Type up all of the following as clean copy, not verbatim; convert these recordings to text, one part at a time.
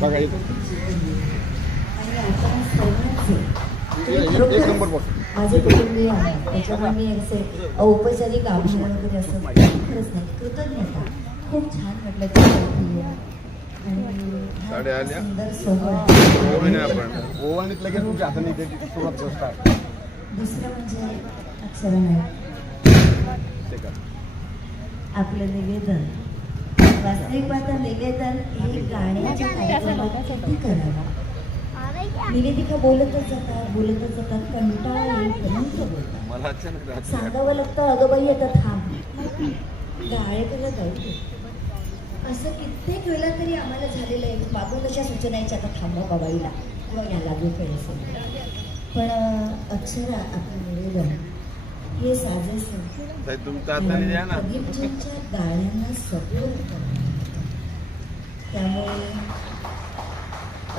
बघा एक नंबर बघ. माझे कुटुंबीय आहे त्याच्यामुळे मी असे औपचारिक आभार वगैरे असं खरंच नाही, कृतज्ञता. खूप छान वाटलं ते आणि सुंदर सोहळा. दुसरं म्हणजे अक्षरा नाईक, आपलं निवेदन वास्तविक पाहता निवेदन हे गाण्याच्या कार्यक्रमात किती करावं. निवेदिका बोलतच जातात कंटाळा येईपर्यंत बोलतात. सांगावं लागतं अगं बाई आता थांब गायकाला जाऊ असं कित्येक वेळा तरी आम्हाला झालेलं आहे. मागून अशा सूचना यायच्या आता थांबा बाबाईला किंवा या लागू काही असेल. पण अक्षरा आपलं निवेदन हे साजेसं प्रदीपजींच्या गाण्यांना सपोर्ट करतात. त्यामुळे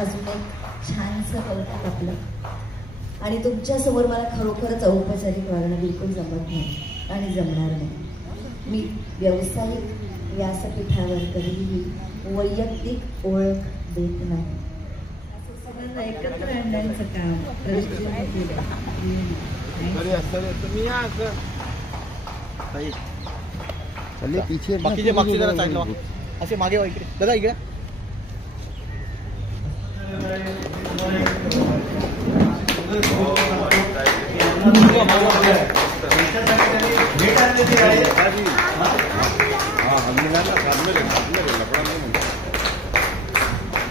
अजून एक छानसं कौतुक आपलं. आणि तुमच्यासमोर मला खरोखरच औपचारिक वागणं बिलकुल जमत नाही आणि जमणार नाही. मी व्यावसायिक व्यासपीठावर कधीही वैयक्तिक ओळख देत नाही. असं सगळ्यांना एकत्र आणण्याचं काम बाकीचे जरा साईडला असे मागे वा इकडे दादा इकडे.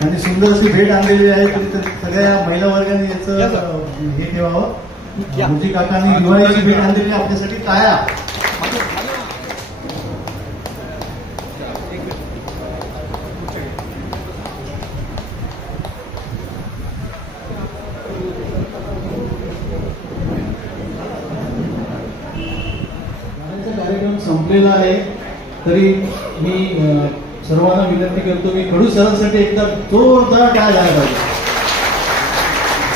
आणि सुंदर अशी भेट आणलेली आहे. सगळ्या महिला वर्गाने याचं हे ठेवावं. मुजी काकांनी दिवाळीची भेट आणलेली आपल्यासाठी टाळ्या. कार्यक्रम संपलेला आहे तरी मी सर्वांना विनंती करतो मी कडू सरांसाठी एकदा जोरदार टाळ्या झाला पाहिजे.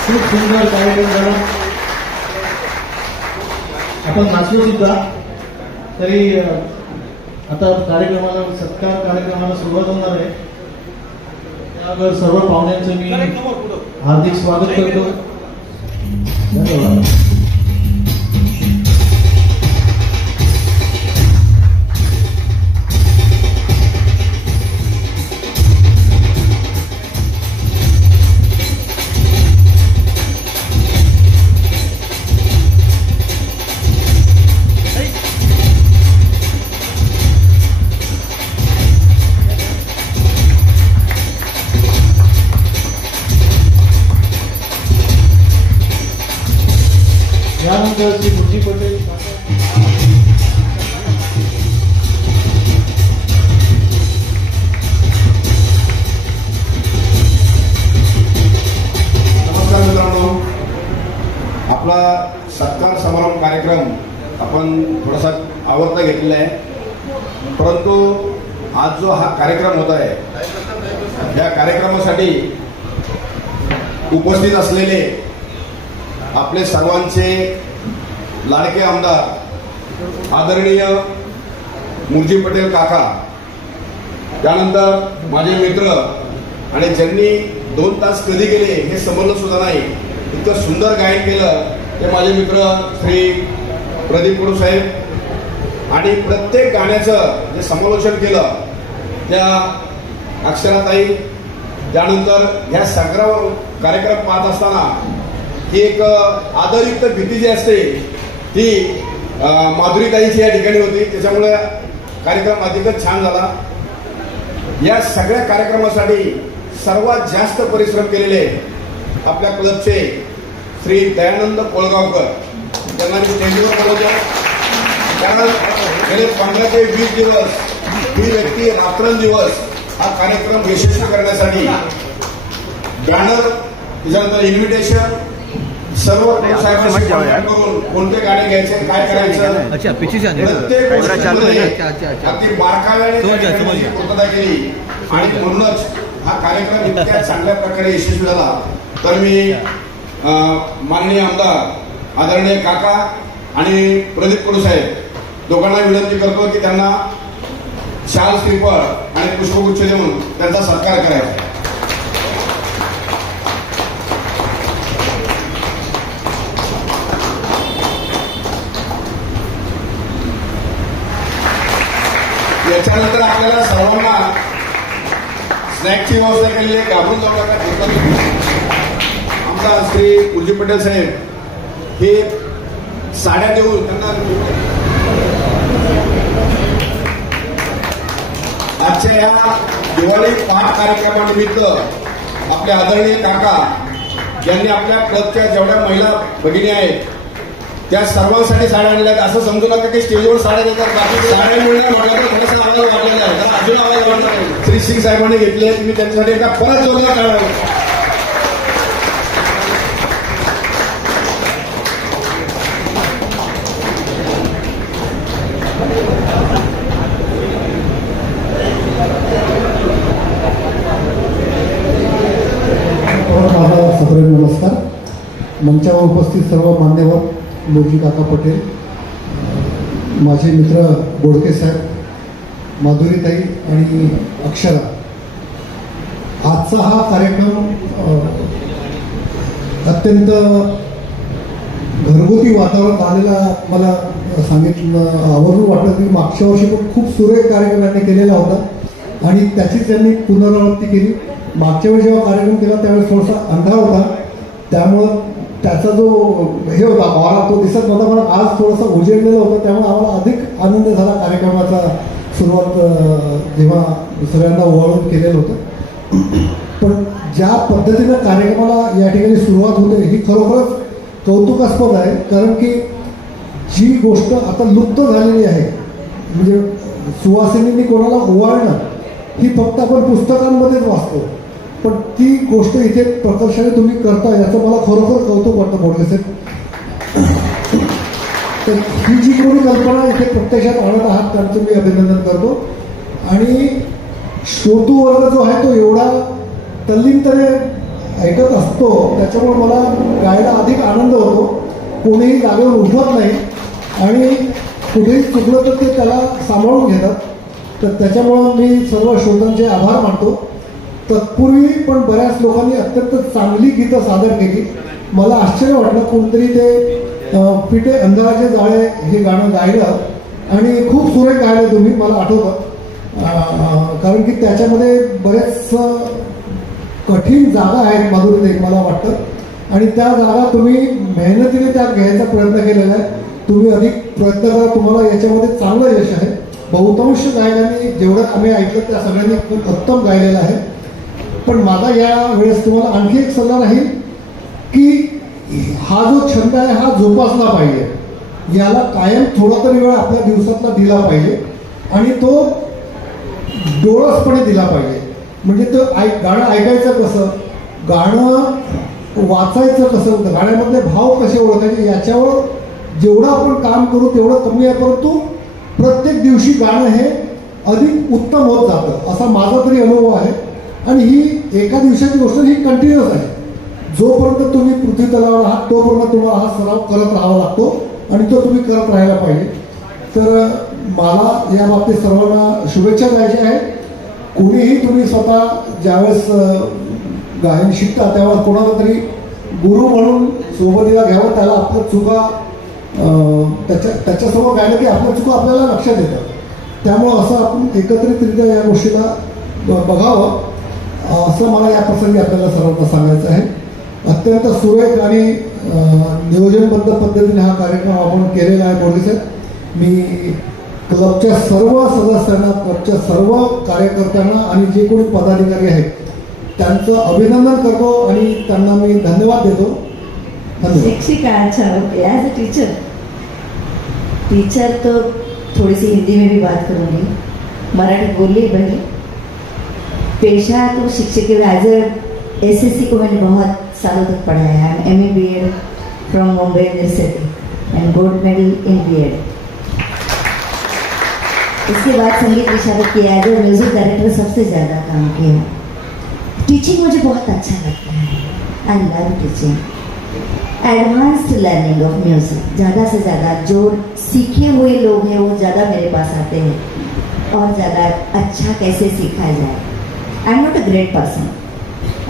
खूप सुंदर कार्यक्रम झाला. आपण नाचलो सुद्धा. तरी आता सत्कार कार्यक्रमाला सुरुवात होणार आहे. त्यावर सर्व पाहुण्यांचं मी हार्दिक स्वागत करतो. धन्यवाद. यानंतर श्री मुजी पटेल नमस्कार मित्रांनो. आपला सत्कार समारंभ कार्यक्रम आपण थोडासा आवडता घेतलेला आहे. परंतु आज जो हा कार्यक्रम होत आहे या कार्यक्रमासाठी उपस्थित असलेले आपले सर्वांचे लाडके आमदार आदरणीय मुर्जी पटेल काका, त्यानंतर माझे मित्र आणि ज्यांनी 2 तास कधी गेले हे समजलं सुद्धा नाही इतकं सुंदर गायन केलं ते माझे मित्र श्री प्रदीप कडू साहेब. आणि प्रत्येक गाण्याचं जे समालोचन केलं त्या अक्षराताई. त्यानंतर ह्या सगळा कार्यक्रम पाहत असताना ही एक आदरयुक्त भीती जी असते ती माधुरीताईची या ठिकाणी होती. त्याच्यामुळे कार्यक्रम अधिकच छान झाला. या सगळ्या कार्यक्रमासाठी सर्वात जास्त परिश्रम केलेले आपल्या क्लबचे श्री दयानंद कोळगावकर. त्यांना मी स्टेजवर बोलवतो. कारण गेले 15 ते 20 दिवस ही व्यक्ती रात्रंदिवस हा कार्यक्रम यशस्वी करण्यासाठी बॅनर, त्याच्यानंतर इन्व्हिटेशन, सर्व करून कोणते गाणे घ्यायचे, काय करायचं, प्रत्येक अगदी बारकाव्याने पूर्तता केली. आणि म्हणूनच हा कार्यक्रम इतक्या चांगल्या प्रकारे यशस्वी झाला. तर मी माननीय आमदार आदरणीय काका आणि प्रदीप कडू साहेब दोघांना विनंती करतो की त्यांना शाल, श्रीफळ आणि आणि पुष्पगुच्छ देऊन त्यांचा सत्कार करायचा. याच्यानंतर आपल्याला सर्वांना स्नॅक्सची व्यवस्था केलेली आहे. घाबरून जाऊ नका. आमचा श्री उर्जी पटेल साहेब हे साड्या देऊन त्यांना आजच्या या दिवाळी पाठ कार्यक्रमानिमित्त आपले आदरणीय काका यांनी आपल्या क्लबच्या जेवढ्या महिला भगिनी आहेत त्या सर्वांसाठी साड्या आणल्या आहेत. असं समजू नका की स्टेजवर साड्या देतात, बाकी साड्या मिळणार म्हटलं तर थोडासा आवाज वाटलेला आहे. अजून आवाज वाटला नाही. श्री सिंग साहेबांनी घेतले. मी त्यांच्यासाठी एका परत जोरदार टाळ्या. माझा सप्रेम नमस्कार. मंचावर उपस्थित सर्व मान्यवर, मोजी काका पटेल, माझे मित्र बोडके साहेब, माधुरीताई आणि अक्षरा. आजचा हा कार्यक्रम अत्यंत घरगुती वातावरण झालेला मला सांगितलं आवर्जून वाटलं की मागच्या वर्षी पण खूप सुरेख कार्यक्रम यांनी केलेला होता आणि त्याचीच त्यांनी पुनरावृत्ती केली. मागच्या वेळी जेव्हा कार्यक्रम केला त्यावेळेस थोडासा अंधार होता, त्यामुळं त्याचा जो हे होता वारा तो दिसत नव्हता, पण आज थोडासा उजेडलेलं होतं, त्यामुळे आम्हाला अधिक आनंद झाला कार्यक्रमाचा. सुरुवात जेव्हा सगळ्यांना ओवाळून केलेलं होतं, पण ज्या पद्धतीनं कार्यक्रमाला या ठिकाणी सुरुवात होते ही खरोखरच कौतुकास्पद आहे. कारण की जी गोष्ट आता लुप्त झालेली आहे, म्हणजे सुवासिनींनी कोणाला ओवाळणं ही फक्त आपण पुस्तकांमध्येच वाचतो, पण ती गोष्ट इथे प्रकर्षाने तुम्ही करता याचं मला खरोखर कौतुक वाटतं बोडके साहेब. तर ही जी कोणी कल्पना इथे प्रत्यक्षात आणत आहात त्यांचं मी अभिनंदन करतो. आणि श्रोतू वर्ग जो आहे तो एवढा तल्लीनपणे ऐकत असतो, त्याच्यामुळे मला गायला अधिक आनंद होतो. कोणीही जागेवर उठवत नाही आणि कुठेही चुकलं तर ते त्याला सांभाळून घेतात. तर त्याच्यामुळं मी सर्व श्रोतांचे आभार मानतो. तत्पूर्वी पण बऱ्याच लोकांनी अत्यंत चांगली गीतं सादर केली. मला आश्चर्य वाटलं, कोणतरी ते पिठे अंधाराचे जाळे हे गाणं गायलं आणि खूप सुरेख गायलं तुम्ही, मला आठवतं. कारण की त्याच्यामध्ये बरेच कठीण जागा आहेत माधुरीताई मला वाटतं, आणि त्या जागा तुम्ही मेहनतीने त्या घ्यायचा प्रयत्न केलेला आहे. तुम्ही अधिक प्रयत्न करा, तुम्हाला याच्यामध्ये चांगलं यश आहे. बहुतांश गायकांनी जेवढं आम्ही ऐकलं त्या सगळ्यांनी खूप उत्तम गायलेलं आहे. पण माझा या वेळेस तुम्हाला आणखी एक सल्ला राहील की हा जो छंद आहे हा जोपासला पाहिजे. याला कायम थोडा तरी वेळ आपल्या दिवसातला दिला पाहिजे आणि तो डोळसपणे दिला पाहिजे. म्हणजे तो गाणं ऐकायचं कसं, गाणं वाचायचं कसं, गाण्यामधले भाव कसे ओळखायचे, याच्यावर जेवढं आपण काम करू तेवढं कमी आहे. परंतु प्रत्येक दिवशी गाणं हे अधिक उत्तम होत जातं, असा माझा तरी अनुभव आहे. आणि ही एका दिवसाची गोष्ट ही कंटिन्युअस आहे. जोपर्यंत तुम्ही पृथ्वी तलावर आहात तोपर्यंत तुम्हाला हा सराव करत राहावा लागतो आणि तो तुम्ही करत राहायला पाहिजे. तर मला या बाबतीत सर्वांना शुभेच्छा द्यायच्या आहेत. कोणीही तुम्ही स्वतः ज्यावेळेस गायन शिकता त्यावेळेस कोणाला तरी गुरु म्हणून सोबतीला घ्यावं, त्याला आपल्या चुका त्याच्यासमोर गायलं की आपल्या चुका आपल्याला लक्षात येतात. त्यामुळं असं आपण एकत्रितरित्या या गोष्टीला बघावं असं मला या प्रसंगी आपल्याला सर्वांना सांगायचं आहे. अत्यंत सुरेख आणि नियोजनबद्ध पद्धतीने हा कार्यक्रम आपण केलेला आहे बोडके साहेब. मी क्लबच्या सर्व सदस्यांना, क्लबच्या सर्व कार्यकर्त्यांना आणि जे कोणी पदाधिकारी आहेत त्यांचं अभिनंदन करतो आणि त्यांना मी धन्यवाद देतो. धन्यवाद. शिक्षिका, अच्छा, एज अ टीचर तो थोड़ी सी हिंदी में भी बात करूँगी, मराठी बोलिए बनी. पेशा तो शिक्षक एज SSC को मैंने बहुत सालों तक पढ़ाया है. MA BEd from Mumbai university end gold medal in BEd. इसके बाद संगीत विशारद किया, एज म्यूजिक डायरेक्टर सबसे ज़्यादा काम किया. टीचिंग मुझे बहुत अच्छा लगता है. I love teaching. Advanced learning of music, ज़्यादा से ज़्यादा जो सीखे हुए लोग हैं वो ज़्यादा मेरे पास आते हैं. और ज़्यादा अच्छा कैसे सीखा जाए। I am not a great person,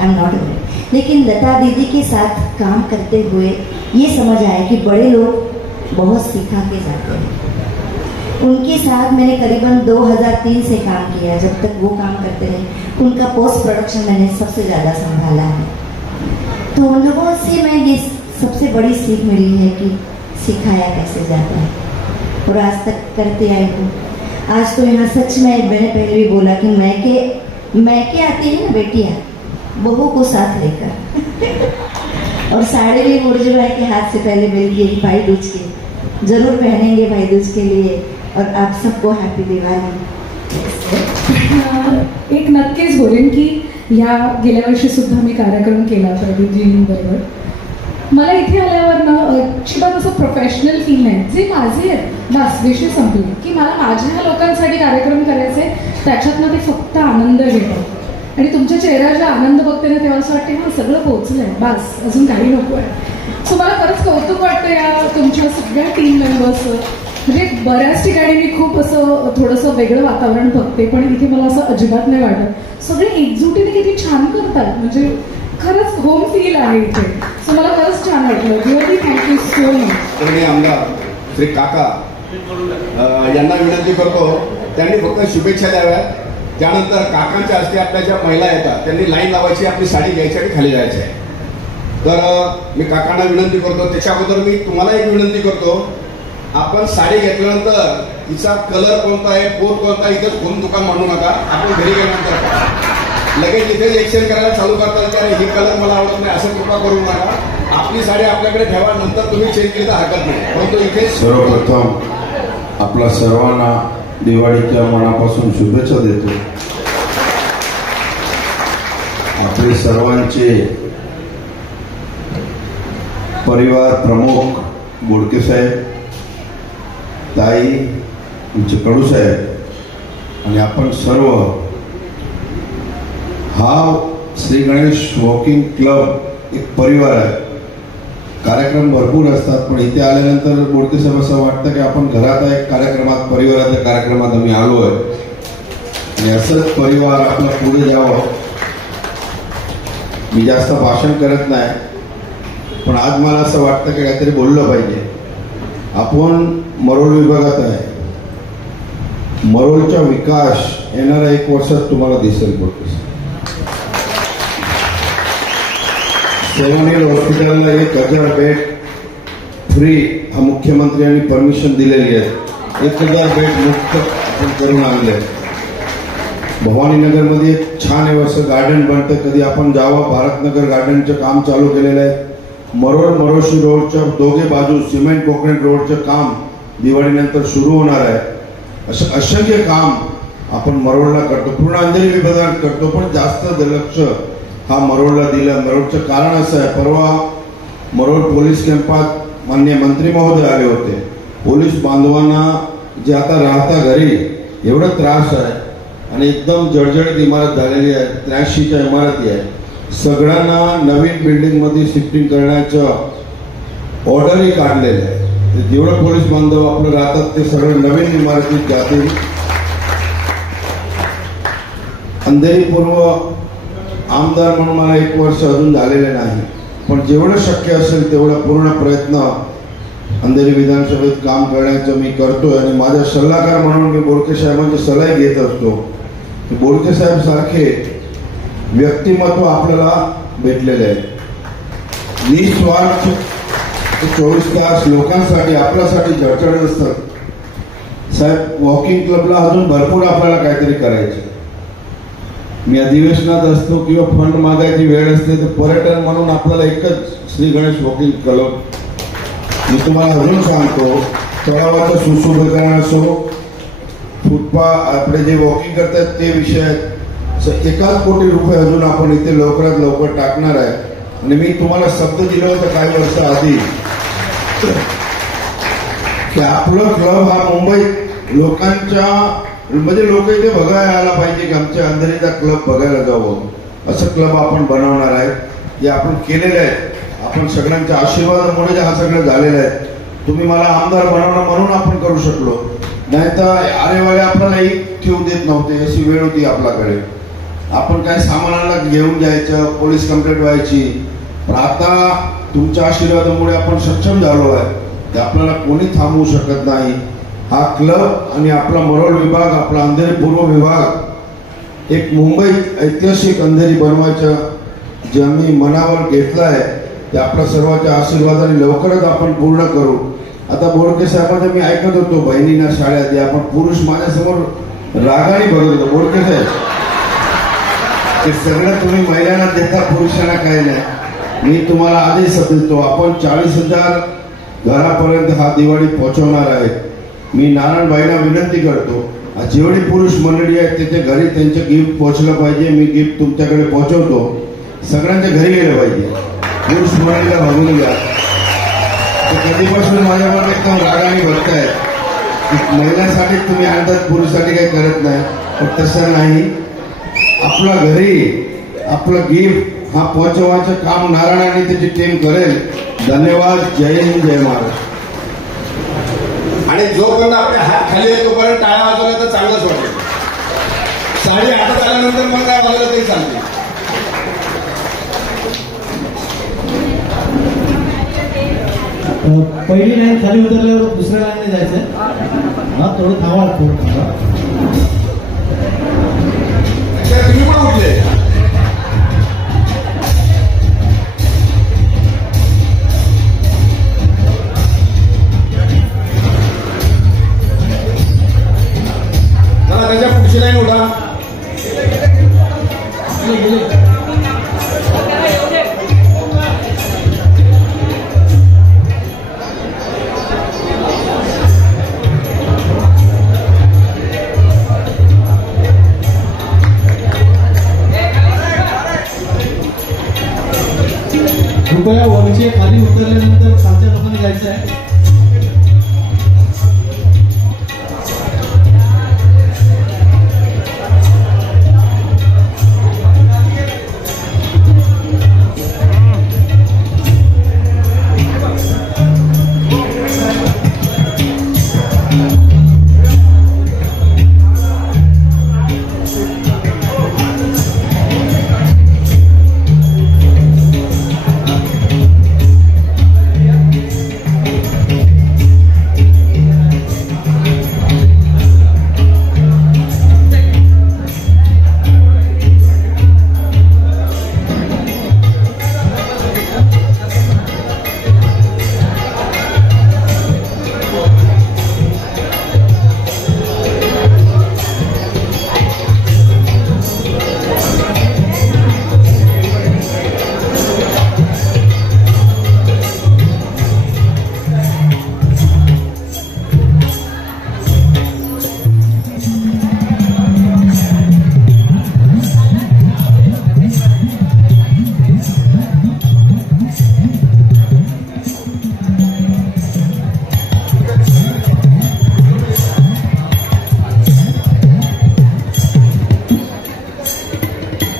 I am not a great, लेकिन लता दीदी के साथ काम करते हुए ये समझ आया कि बड़े लोग बहुत सिखा के जाते हैं। उनके साथ मैंने करीबन 2003 से काम किया, जब तक वो काम करते रहे। उनका पोस्ट प्रोडक्शन मैंने सबसे ज़्यादा संभाला है। तो उन लोगों से मैं ये सबसे बड़ी सीख मिली है कि सिखाया कैसे जाता है, और आज तक करते आई हूँ। आज तो यहाँ सच में मैंने पहले भी बोला कि मैके आती है ना बेटियाँ बहू को साथ लेकर और साड़ी भी मुर्जू भाई के हाथ से पहले मिल गई भाई दूज के, जरूर पहनेंगे भाई दूज के लिए। और आप सबको हॅपी दिवाळी। एक नक्कीच बोलेन की ह्या गेल्या वर्षी सुद्धा मी कार्यक्रम केला प्रदीपजींबरोबर. मला इथे आल्यावर ना अजिबात असं प्रोफेशनल फील नाही, जे माझे आहेत बस विषय संपले, की मला माझ्या लोकांसाठी कार्यक्रम करायचे, त्याच्यातनं ते फक्त आनंद घेतात. आणि तुमच्या चेहऱ्याचा आनंद बघते ना तेव्हा असं वाटते हा सगळं पोहोचलंय, बस अजून काही नको आहे. सो मला खरंच कौतुक वाटतं या तुमच्या सगळ्या टीम मेंबर्स. म्हणजे बऱ्याच ठिकाणी मी खूप असं थोडंसं वेगळं वातावरण बघते, पण इथे मला असं अजिबात नाही वाटत. सगळे एकजुटीने किती छान करतात, म्हणजे खरंच होम फील आहे इथे. सो मला खरंच छान वाटलं. Really thank you so much. आमदार श्री काका यांना विनंती करतो, त्यांनी फक्त शुभेच्छा द्याव्यात. त्यानंतर काकांच्या हस्ते आपल्या ज्या महिला येतात त्यांनी लाईन लावायची, आपली साडी घ्यायची आणि खाली जायची आहे. तर मी काकांना विनंती करतो. त्याच्या अगोदर मी तुम्हाला एक विनंती करतो, आपण साडी घेतल्यानंतर तिचा कलर कोणता आहे, पोत कोणता आहे, इथं फोन दुकान म्हणू नका. आपण घरी गेल्यानंतर लगेच इथेच एक्सचेंज करायला चालू करतात की अरे ही कलर मला आवडत नाही, असं कृपा करू नका. आपली साडी आपल्याकडे ठेवा, नंतर तुम्ही चेंज केली तर हरकत नाही. परंतु इथे सर्वप्रथम आपल्या सर्वांना दिवाळीच्या मनापासून शुभेच्छा देतो. आपले सर्वांचे परिवार प्रमुख बोडके साहेब, ताई, आमचे कडू साहेब आणि आपण सर्व, हा श्री गणेश वॉकिंग क्लब एक परिवार आहे. कार्यक्रम भरपूर असतात, पण इथे आल्यानंतर बोडके साहेब असं वाटतं की आपण घरात आहे कार्यक्रमात, परिवाराच्या कार्यक्रमात आम्ही आलो आहे आणि असंच परिवार आपला पुढे जावं. मी जास्त भाषण करत नाही, पण आज मला असं वाटतं की काहीतरी बोललं पाहिजे. आपण मरोळ विभागात आहे. मरोळचा विकास येणाऱ्या 1 वर्षात तुम्हाला दिसेल. बोलतो सेवन हिल हॉस्पिटलला 1000 बेड फ्री हा मुख्यमंत्र्यांनी परमिशन दिलेली आहे. 1000 बेड मुक्त आपण करून आणले. भवानीनगरमध्ये एक छान आहे असं गार्डन बनतं, कधी आपण जावं. भारतनगर गार्डनचं काम चालू केलेलं आहे. मरोळ मरोशी रोडच्या दोघे बाजू सिमेंट कोकणेट रोडचं काम दिवाळीनंतर सुरू होणार आहे. असं असंख्य काम आपण मरोळला करतो, पूर्ण अंधेरी विभागात करतो, पण जास्त लक्ष हा मरोळला दिलं. मरोळचं कारण असं आहे, परवा मरोळ पोलीस कॅम्पात माननीय मंत्री महोदय आले होते. पोलीस बांधवांना जे आता राहता घरी एवढा त्रास आहे आणि एकदम जर्जरित इमारत झालेली आहे, 83च्या इमारती आहे. सगळ्यांना नवीन बिल्डिंग मध्ये शिफ्टिंग करण्याचं ऑर्डरही काढलेलं आहे. जेवढं पोलीस बांधव आपलं राहतात ते सगळं नवीन इमारतीत जातील. अंधेरी पूर्व आमदार म्हणून मला 1 वर्ष अजून झालेले नाही, पण जेवढं शक्य असेल तेवढा पूर्ण प्रयत्न अंधेरी विधानसभेत काम करण्याचं मी करतोय. आणि माझा सल्लागार म्हणून मी बोडके साहेबांचे सल्ला घेत असतो. बोडके साहेब सारखे व्यक्तिमत्व आपल्याला भेटलेले आहे. निस्वार्थ 24 तास लोकांसाठी आपल्यासाठी झडझडत असतात. साहेब, वॉकिंग क्लबला अजून भरपूर आपल्याला काहीतरी करायचं. मी अधिवेशनात असतो किंवा फंड मागायची वेळ असते तर पर्यटन म्हणून आपल्याला एकच श्री गणेश वॉकिंग क्लब. मी तुम्हाला अजून सांगतो, तळावाचं सुशोभीकरण असो, फुटपाथ आपले जे वॉकिंग करतात ते विषय आहेत. 1 कोटी रुपये अजून आपण इथे लवकरात लवकर टाकणार आहे. आणि मी तुम्हाला शब्द दिला होता काही वर्ष आधी की आपलं क्लब हा मुंबईत लोकांच्या म्हणजे लोक इथे बघायला आला पाहिजे की आमच्या अंधेरीचा क्लब बघायला जावं, असं क्लब आपण बनवणार आहे. जे आपण केलेलं आहे, आपण सगळ्यांच्या आशीर्वादामुळे हा सगळं झालेलं आहे. तुम्ही मला आमदार बनवणं म्हणून आपण करू शकलो, नाहीतर आरेवाले आपल्याला एक ठेवू देत नव्हते, अशी वेळ होती आपल्याकडे. आपण काय सामानाला घेऊन जायचं, पोलीस कंप्लेंट व्हायची. पण आता तुमच्या आशीर्वादामुळे आपण सक्षम झालो आहे, ते आपल्याला कोणी थांबवू शकत नाही. हा क्लब आणि आपला मरोळ विभाग, आपला अंधेरी पूर्व विभाग एक मुंबईत ऐतिहासिक अंधेरी बनवायचं जे आम्ही मनावर घेतलं आहे, ते आपल्या सर्वांच्या आशीर्वादाने लवकरच आपण पूर्ण करू. आता बोडके साहेबांचं मी ऐकत होतो, बहिणींना शाळेत द्या, पण पुरुष माझ्यासमोर रागाने बघत होतो. बोडके साहेब, ते सगळं तुम्ही महिलांना देता, पुरुषांना काय नाही. मी तुम्हाला आदेश देतो, आपण 40,000 घरापर्यंत हा दिवाळी पोहोचवणार आहे. मी नारायणबाईंना विनंती करतो, जेवढी पुरुष मंडळी आहेत तिथे घरी त्यांचे गिफ्ट पोहोचलं पाहिजे. मी गिफ्ट तुमच्याकडे पोहोचवतो, सगळ्यांच्या घरी गेलं पाहिजे. पुरुष मंडळीला बघून घ्या. कधीपासून माझ्यामध्ये एकदम रागाने बघताय की महिलांसाठी तुम्ही आणतात, पुरुषासाठी काही करत नाही. पण तसं नाही, आपल्या घरी आपलं गिफ्ट हा पोहोचवायचं काम नारायण आणि त्याची टीम करेल. धन्यवाद. जय हिंद, जय महाराष्ट्र. आणि जोपर्यंत आपले हात खाली आहे तोपर्यंत टाळ्या वाजवल्या तर चांगलंच वाटेल. साडी हातात आल्यानंतर मग काय वाजवलं तरी चालते. पहिली लाईन खाली उतरल्यावर दुसऱ्या लाईनने जायचंय. हा, थोडं थांबा, थोडं थांबा. तुम्ही पण उठले. चला त्याच्या पुढची लाईन उठा. कृपया वरचे खाली उतरल्यानंतर खालच्या लोकांनी जायचं आहे.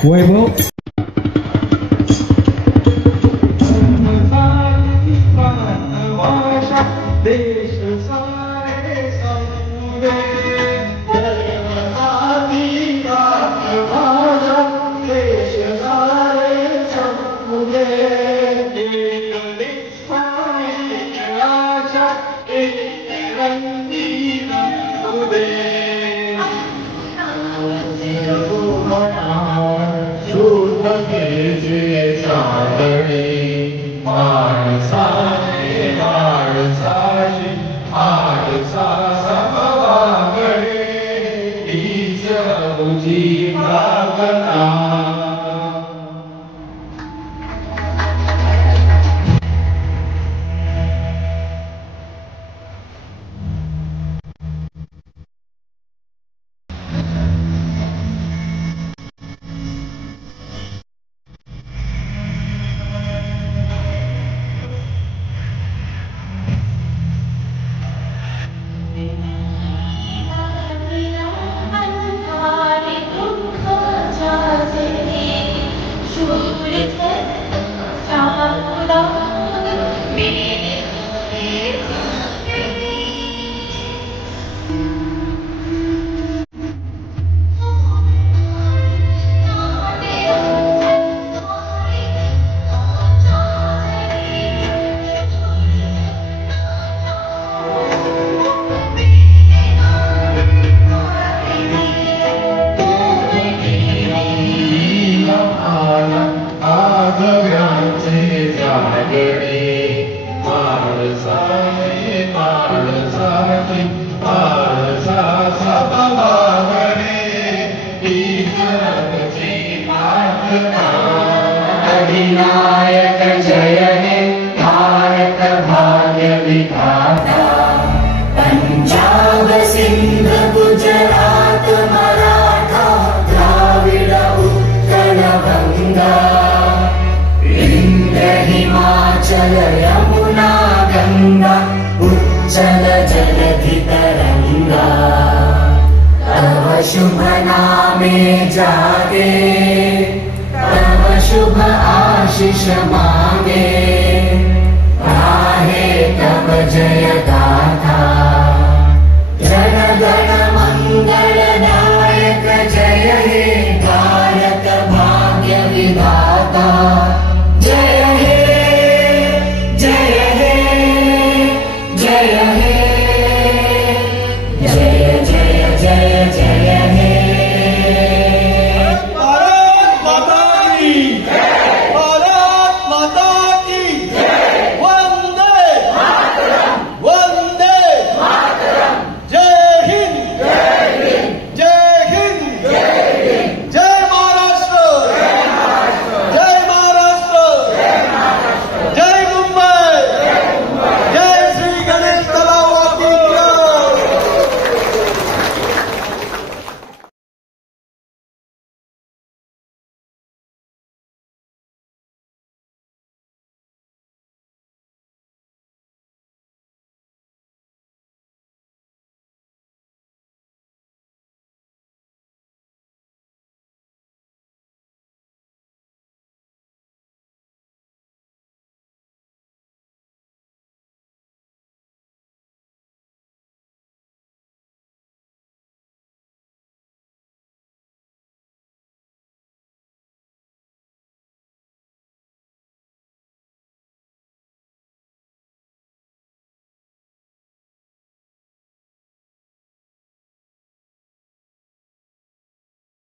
वैभव अधिनायक जय हे भारत भाग्य विधाता। पंजाब सिंध गुजरात मराठा द्राविड उत्कल गंगा विंध्य हिमाचल यमुना गंगा उच्चल जलधि तरंगा। तव शुभ नामे जागे तव शुभ आशीष मांगे गाहे तव जय गाथा। जन गण मंगल दायक जय हे भारत भाग्य विधाता।